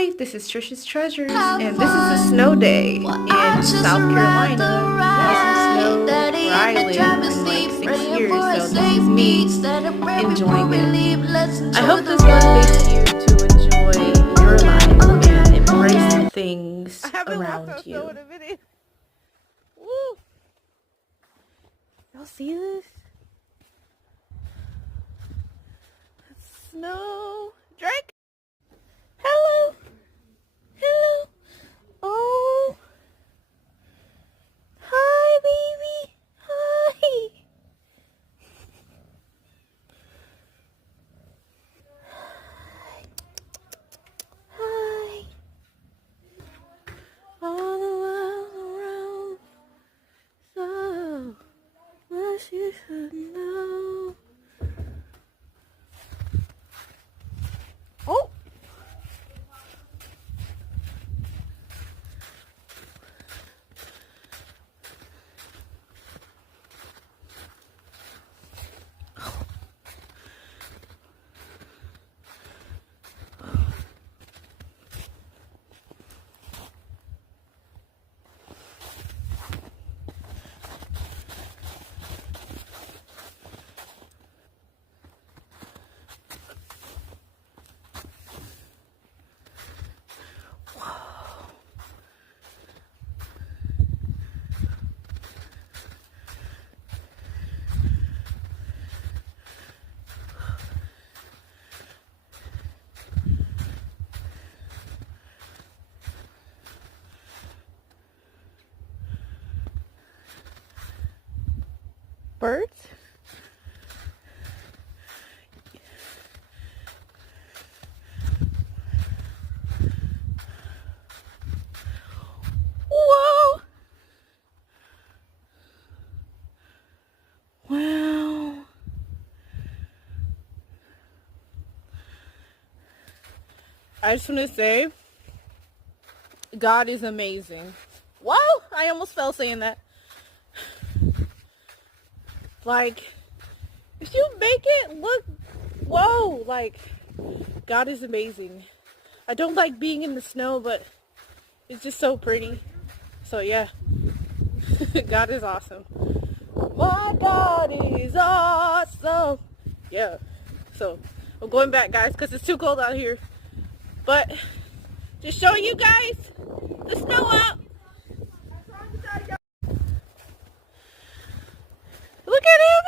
Hi, this is Trish's Treasures, and this is a snow day in South Carolina. We had some snow where I live in like 6 years, so this is me enjoying it. I hope this motivates you to enjoy your life and embrace the things around you. In a minute. Woo! Y'all see this? It's snow. Drake? Hello? Hello? Oh. Hi, baby. Hi. Hi. All the world around. So much you should know. Oh. Birds? Whoa! Wow. I just want to say, God is amazing. Whoa! I almost fell saying that. Like, if you make it look, whoa, like, God is amazing. I don't like being in the snow, but it's just so pretty. So yeah, God is awesome. My God is awesome. Yeah, so I'm going back, guys, because it's too cold out here. But just showing you guys the snow out. Look at him.